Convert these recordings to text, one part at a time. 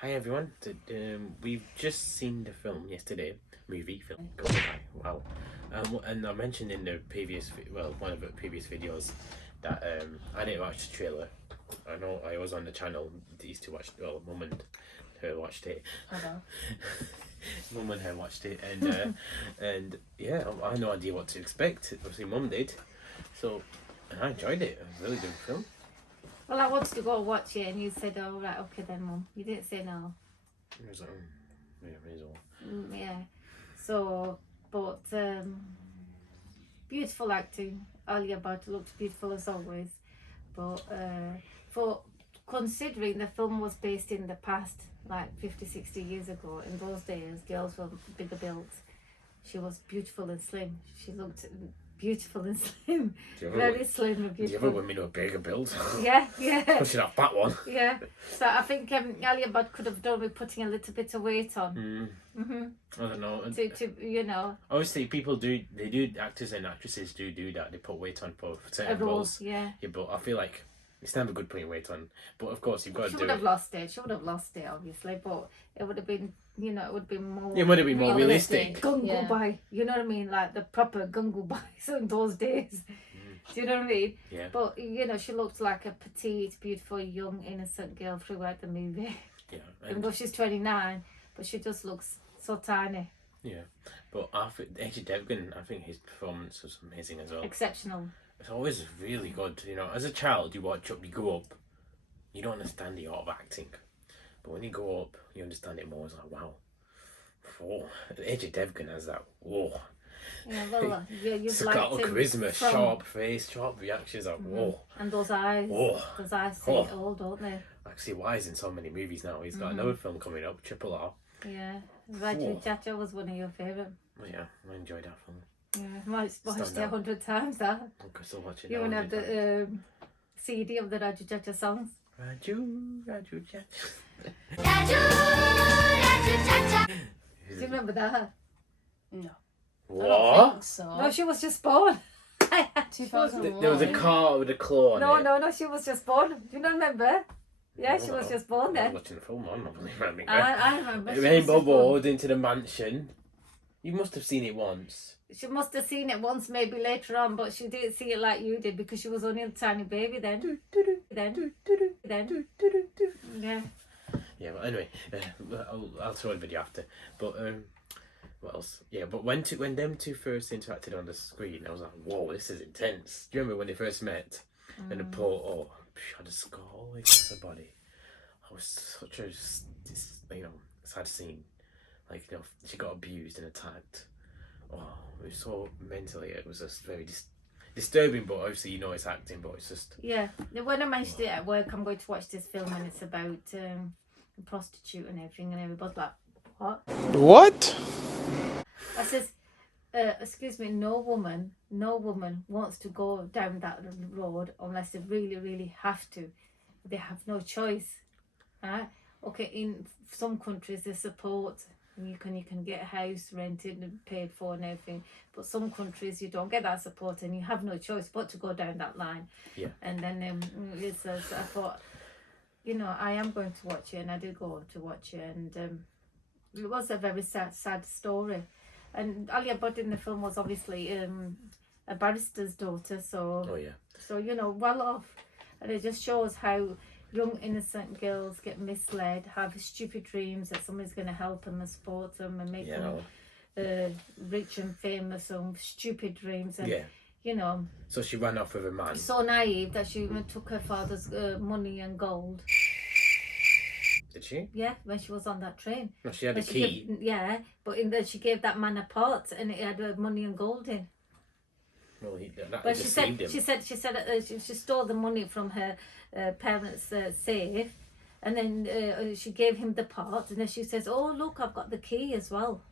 Hi everyone. We've just seen the film yesterday. Movie film. Gangubai. Wow. And I mentioned in the one of the previous videos that I didn't watch the trailer. I know I was on the channel. Used to watch. Well, Mum and her watched it. Hello. Mum and her watched it, and yeah, I had no idea what to expect. Obviously, Mum did. So, and I enjoyed it. It was a really good film. Well, I wanted to go watch it, and you said, "Oh, right, okay then, Mum." You didn't say no. It was like, yeah, may as well. Yeah. So, but beautiful acting. Alia Bhatt looked beautiful as always. But for considering the film was based in the past, like 50, 60 years ago, in those days, girls were bigger built. She was beautiful and slim. She looked beautiful and slim. Very slim and Do you ever beautiful. women who are bigger build? Yeah. Pushing off that one. Yeah. So I think Alia Bhatt could have done with putting a little bit of weight on. I don't know. To Obviously, actors and actresses do that. They put weight on for a certain role. roles. Yeah. Yeah, but I feel like it's never good putting weight on. But of course, you've got to She do would it. have lost it. She would have lost it, obviously. But it would have been, it would have been more. It would have been more realistic. Gangubai. You know what I mean? Like the proper Gangubais in those days. Do you know what I mean? Yeah. But, she looked like a petite, beautiful, young, innocent girl throughout the movie. Yeah. Even though she's 29, but she just looks so tiny. Yeah. But I think Ajay Devgn, I think his performance was amazing as well. Exceptional. It's always really good. As a child, you grow up, you don't understand the art of acting. But when you grow up, you understand it more. It's like, wow. Oh, Ajay Devgn has that, whoa. Yeah, well, you've liked Got him charisma, from... sharp face, sharp reactions, like, whoa. And those eyes. Whoa. Those eyes say it all, don't they? I can see why he's in so many movies now. He's got another film coming up, Triple R. Yeah. Raju Chacha was one of your favourite. Oh, yeah, I enjoyed that film. Yeah, I watched it 100 times, that. I'm still watching it. You want to have the CD of the Raju Chacha songs? Raju Chacha. Do you remember that? No. I don't What? think so. No, she was just born. 2001. There was a car with a claw on it. No, she was just born. Do you not remember? Yeah, she was just born I then. was watching the film, I'm not remembering. I remember. She was Rainbow just born. Road into the mansion. You must have seen it once. She must have seen it once, maybe later on, but she didn't see it like you did because she was only a tiny baby then. Yeah. Yeah, but anyway, I'll show the video after. But what else? Yeah, but when them two first interacted on the screen, I was like, whoa, this is intense. Do you remember when they first met? And the poor, she had a scar all across her body. I was such a sad scene. Like, she got abused and attacked. Oh, it was so mentally, it was just very disturbing, but obviously it's acting, but it's just... Yeah, when I mentioned it at work, I'm going to watch this film and it's about a prostitute and everything, and everybody's like, what? What? I says, excuse me, no woman wants to go down that road unless they really, really have to. They have no choice. Right? Okay, in some countries they support, and you can get a house rented and paid for and everything, but some countries you don't get that support and you have no choice but to go down that line. Yeah. And then I thought, I am going to watch it, and I did go to watch it, and it was a very sad story. And Alia Bhatt in the film was obviously a barrister's daughter, so Oh, yeah. so well off, and it just shows how young innocent girls get misled, have stupid dreams that somebody's going to help them and support them and make them rich and famous, and stupid dreams, and So she ran off with a man. so naive that she even took her father's money and gold. Did she? Yeah, when she was on that train. No, she had a But key. she gave that man a pot, and it had money and gold in. Well, that But she deceived him. she stole the money from her parents' safe, and then she gave him the pot, and then she says, "Oh, look, I've got the key as well."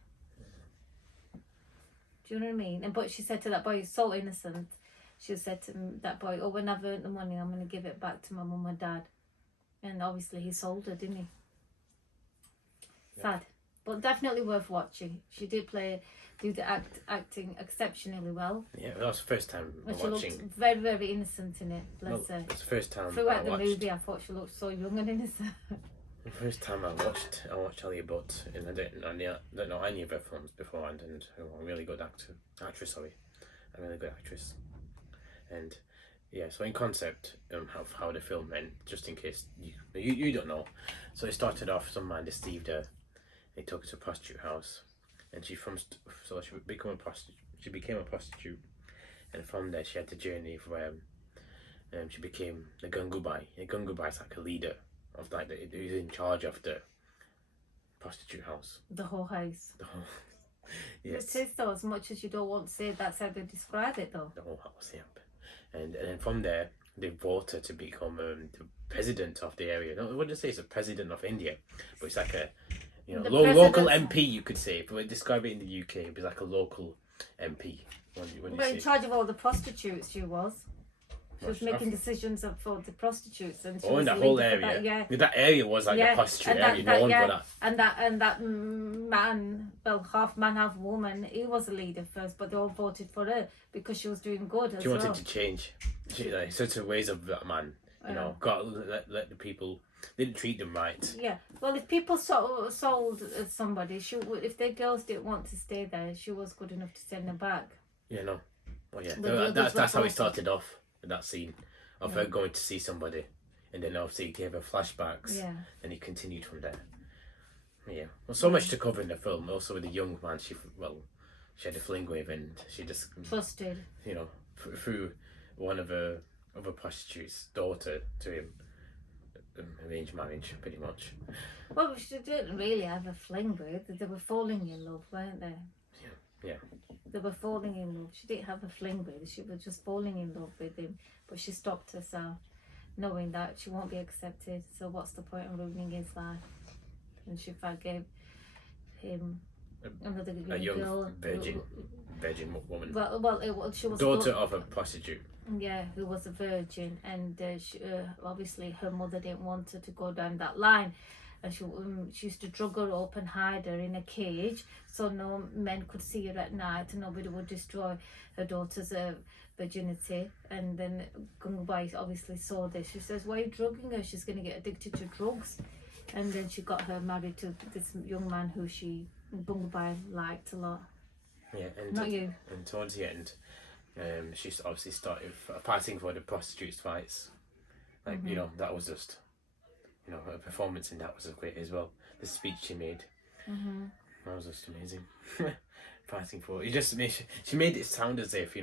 Do you know what I mean? But she said to that boy, he's so innocent. She said to that boy, "Oh, when I've earned the money, I'm going to give it back to my mum and dad." And obviously he sold her, didn't he? Sad, but definitely worth watching. She did do the acting exceptionally well. Yeah, that was the first time And she watching. looked very, very innocent in it. Bless her. It's the first time I Throughout the watched. movie, I thought she looked so young and innocent. The first time I watched Alia Bhatt, and I don't know any of her films beforehand, and a really good actress, sorry, a really good actress, and yeah. So in concept, how the film went, just in case you don't know. So it started off, some man deceived her. He took her to a prostitute house, and she became a prostitute, and from there she had the journey where she became the Gangubai. A Gangubai is like a leader of who's in charge of the prostitute house. The whole house. Yes. It is though, as much as you don't want to say it, that's how they describe it though. The whole house, yeah. And then from there, they vote her to become the president of the area. No, I wouldn't say it's a president of India, but it's like a local MP, you could say. If we describe it in the UK, it'd be like a local MP. But in charge of all the prostitutes, she was. She was making decisions for the prostitutes, and she was in that whole area. That area was like the prostitute area. No one got that. And that man, well, half man, half woman, he was a leader first, but they all voted for her because she was doing good. She wanted to change. Certain ways of that man. You know, got to let the people. Didn't treat them right. Yeah. Well, if people sold somebody, if their girls didn't want to stay there, she was good enough to send them back. Yeah. No. Well, yeah. That's how it started off. That scene of her going to see somebody, and then obviously gave her flashbacks, and he continued from there. Yeah, well, so much to cover in the film. Also with the young man, she had a fling with, and she just trusted, through one of her other prostitutes' daughter to him. Arranged marriage, pretty much. Well, she didn't really have a fling with. They were falling in love, weren't they? Yeah. They were falling in love. She didn't have a fling with. She was just falling in love with him. But she stopped herself, knowing that she won't be accepted. So what's the point of ruining his life? And she forgave him another young girl, virgin woman. She was daughter of a prostitute. Yeah, who was a virgin, and obviously her mother didn't want her to go down that line. And she used to drug her up and hide her in a cage so no men could see her at night and nobody would destroy her daughter's virginity. And then Gangubai obviously saw this. She says, why are you drugging her? She's going to get addicted to drugs. And then she got her married to this young man who Gangubai liked a lot. Yeah, and not you. And towards the end, she obviously started fighting for the prostitutes' fights. Like, that was just... her performance in that was great as well. The speech she made, that was just amazing. Fighting for it. She made it sound as if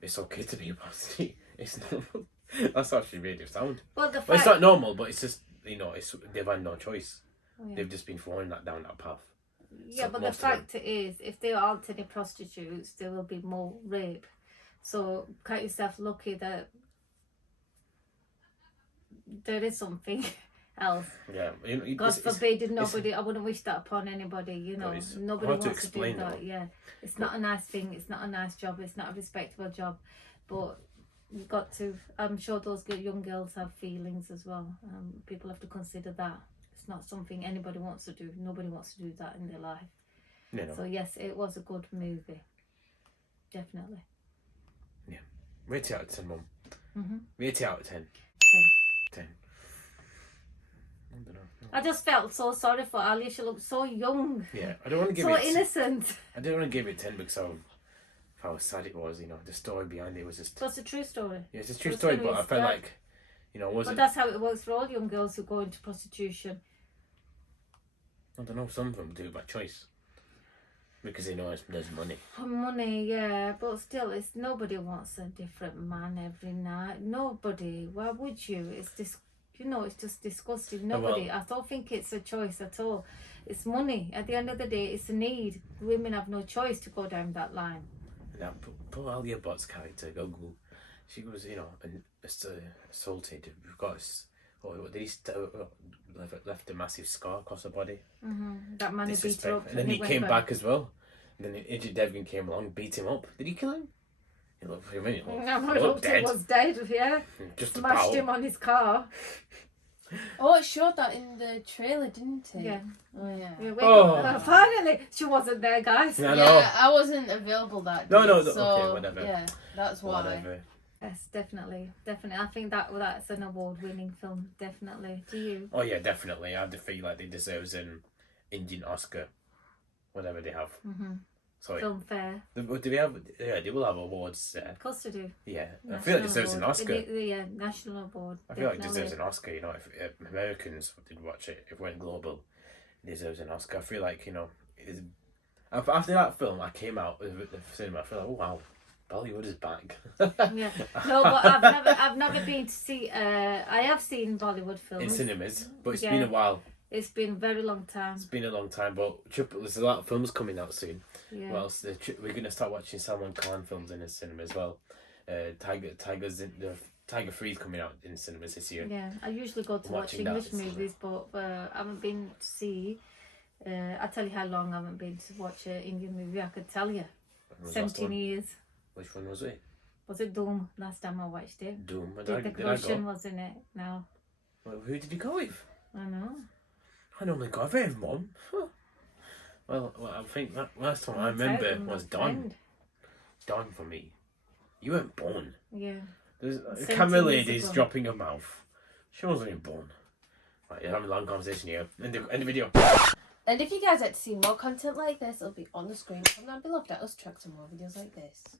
it's okay to be a prostitute. It's normal. That's how she made it sound. Well, it's not normal, but it's just they've had no choice. Oh, yeah. They've just been falling down that path. Yeah, but the fact is, if there aren't any prostitutes, there will be more rape. So count yourself lucky that there is something else. Yeah, God forbid, nobody. I wouldn't wish that upon anybody. Nobody wants to do that. Yeah, it's not a nice thing. It's not a nice job. It's not a respectable job. But you've got to. I'm sure those young girls have feelings as well. People have to consider that. It's not something anybody wants to do. Nobody wants to do that in their life. No. So yes, it was a good movie. Definitely. Yeah. Rate it out of 10, Mum. Rate it out of 10. 10. I don't know. I just felt so sorry for Alia. She looked so young. Yeah, I don't want to give it... So innocent. I didn't want to give it 10 because of how sad it was, the story behind it was just... So it's a true story. Yeah, it's a true story, but I felt like, But that's how it works for all young girls who go into prostitution. I don't know, some of them do it by choice. Because they know there's money. Money, yeah, but still, nobody wants a different man every night. Nobody. Why would you? It's it's just disgusting. Nobody. I don't think it's a choice at all. It's money. At the end of the day, it's a need. Women have no choice to go down that line. Now, poor Alia Bhatt's character, Gogo, she was, assaulted. We've got, left a massive scar across her body. That man had beat her up. And then he came back as well. And then Ajay Devgn came along, beat him up. Did he kill him? He looked dead. He was dead, yeah. Just smashed him on his car. Oh, it showed that in the trailer, didn't it? Yeah. Oh, yeah. Finally, she wasn't there, guys. Yeah, I wasn't available that day. No, okay, whatever. Yeah, that's why. Whatever. Yes, definitely. I think that's an award-winning film. Definitely. Do you? Oh yeah, definitely. I feel like they deserve an Indian Oscar, whatever they have. Mm-hmm. Sorry. Film fair. Do they have? Yeah, they will have awards there. Of course they do. Yeah, I National feel like it deserves an award. Oscar. Yeah, national award. I feel like it definitely. deserves an Oscar. You know, if Americans did watch it, if it went global, it deserves an Oscar. I feel like, you know, after that film, I came out of the cinema. I feel like, oh wow, Bollywood is back. Yeah. No, but I've never been to see. I have seen Bollywood films In cinemas, but it's Yeah. been a while. It's been a very long time. It's been a long time, but there's a lot of films coming out soon. Yeah. Well, so we're gonna start watching Salman Khan films in the cinema as well. Tiger 3's coming out in cinemas this year. Yeah, I usually go to I'm watch watching that English this movies, but I haven't been to see. I'll tell you how long I haven't been to watch an Indian movie. I could tell you. When was the last 17 one? years. Which one was it? Was it Doom last time I watched it? Doom. Dick Roshan was in it now. Well, who did you go with? I know. I normally go with everyone. Huh. Well, I think that last time I remember Titan, was my Dawn. friend. Dawn for me. You weren't born. Yeah. There's 17 camera years lady's ago. dropping her mouth. She wasn't even born. Right, you're having a long conversation here. End the video. And if you guys like to see more content like this, it'll be on the screen. Comment down below if that us track some more videos like this.